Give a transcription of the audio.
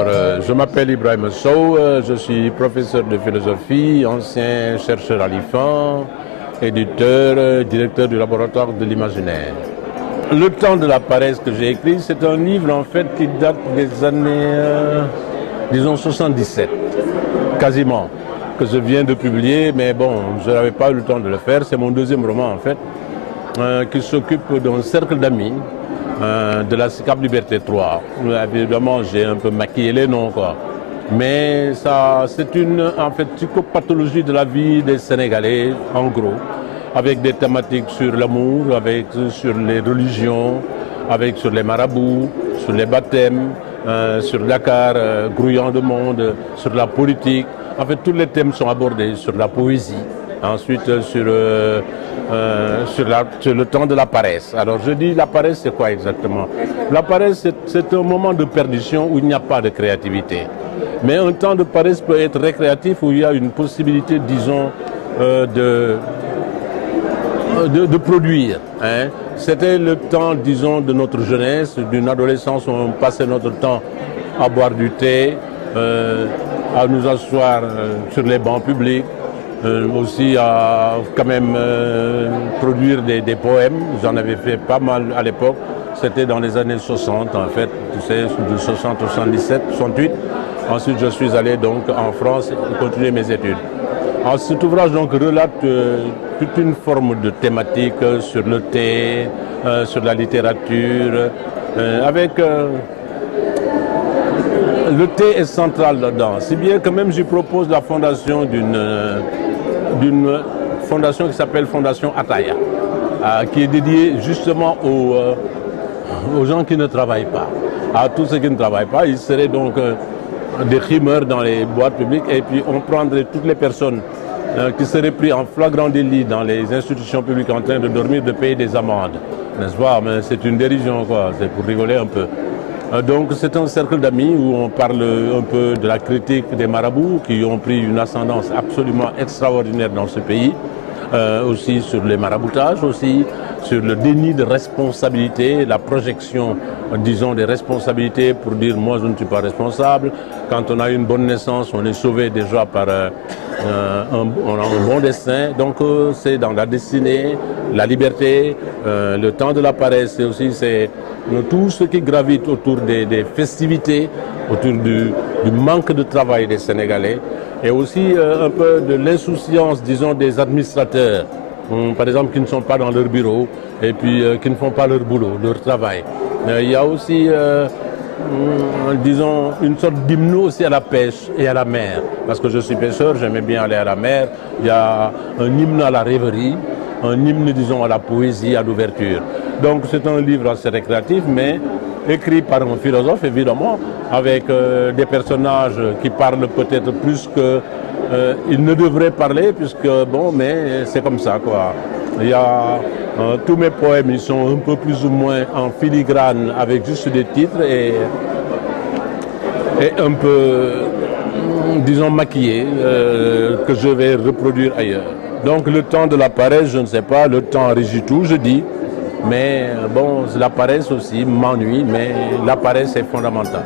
Alors, je m'appelle Ibrahim Sow, je suis professeur de philosophie, ancien chercheur à l'IFAN, éditeur, directeur du laboratoire de l'imaginaire. Le temps de la paresse que j'ai écrit, c'est un livre en fait qui date des années, disons 77, quasiment, que je viens de publier, mais bon, je n'avais pas eu le temps de le faire. C'est mon deuxième roman en fait, qui s'occupe d'un cercle d'amis, de la SICAP Liberté 3. Évidemment, j'ai un peu maquillé les noms, quoi. Mais ça, c'est une en fait, psychopathologie de la vie des Sénégalais, en gros, avec des thématiques sur l'amour, sur les religions, sur les marabouts, sur les baptêmes, sur Dakar, grouillant de monde, sur la politique. En fait, tous les thèmes sont abordés, sur la poésie. Ensuite, sur le temps de la paresse. Alors, je dis, la paresse, c'est quoi exactement? La paresse, c'est un moment de perdition où il n'y a pas de créativité. Mais un temps de paresse peut être récréatif où il y a une possibilité, disons, de produire. Hein. C'était le temps, disons, de notre jeunesse, d'une adolescence où on passait notre temps à boire du thé, à nous asseoir sur les bancs publics, aussi à quand même produire des poèmes. J'en avais fait pas mal à l'époque. C'était dans les années 60 en fait, tu sais, de 60 au 77, 68. Ensuite, je suis allé donc en France et continuer mes études. Alors, cet ouvrage donc relate toute une forme de thématique sur le thé, sur la littérature, avec le thé est central là-dedans. Si bien que même je propose la fondation d'une fondation qui s'appelle Fondation Ataya, qui est dédiée justement aux gens qui ne travaillent pas. À tous ceux qui ne travaillent pas, ils seraient donc des rimeurs dans les boîtes publiques et puis on prendrait toutes les personnes qui seraient pris en flagrant délit dans les institutions publiques en train de dormir, de payer des amendes. N'est-ce pas? Mais c'est une dérision, quoi. C'est pour rigoler un peu. Donc c'est un cercle d'amis où on parle un peu de la critique des marabouts qui ont pris une ascendance absolument extraordinaire dans ce pays, aussi sur les maraboutages, aussi sur le déni de responsabilité, la projection, disons, des responsabilités pour dire moi je ne suis pas responsable. Quand on a une bonne naissance, on est sauvé déjà par on a un bon destin. Donc c'est dans la destinée, la liberté, le temps de la paresse, c'est aussi tout ce qui gravite autour des festivités, autour du manque de travail des Sénégalais et aussi un peu de l'insouciance, disons, des administrateurs, par exemple, qui ne sont pas dans leur bureau et puis qui ne font pas leur boulot, leur travail. Il y a aussi, disons, une sorte d'hymne aussi à la pêche et à la mer. Parce que je suis pêcheur, j'aimais bien aller à la mer. Il y a un hymne à la rêverie, un hymne, disons, à la poésie, à l'ouverture. Donc c'est un livre assez récréatif, mais écrit par un philosophe, évidemment, avec des personnages qui parlent peut-être plus qu'ils ne devraient parler, puisque, bon, mais c'est comme ça, quoi. Il y a, tous mes poèmes, ils sont un peu plus ou moins en filigrane, avec juste des titres et un peu, disons, maquillés, que je vais reproduire ailleurs. Donc le temps de la paresse, je ne sais pas, le temps régit tout, je dis. Mais bon, la paresse aussi m'ennuie, mais la paresse est fondamentale.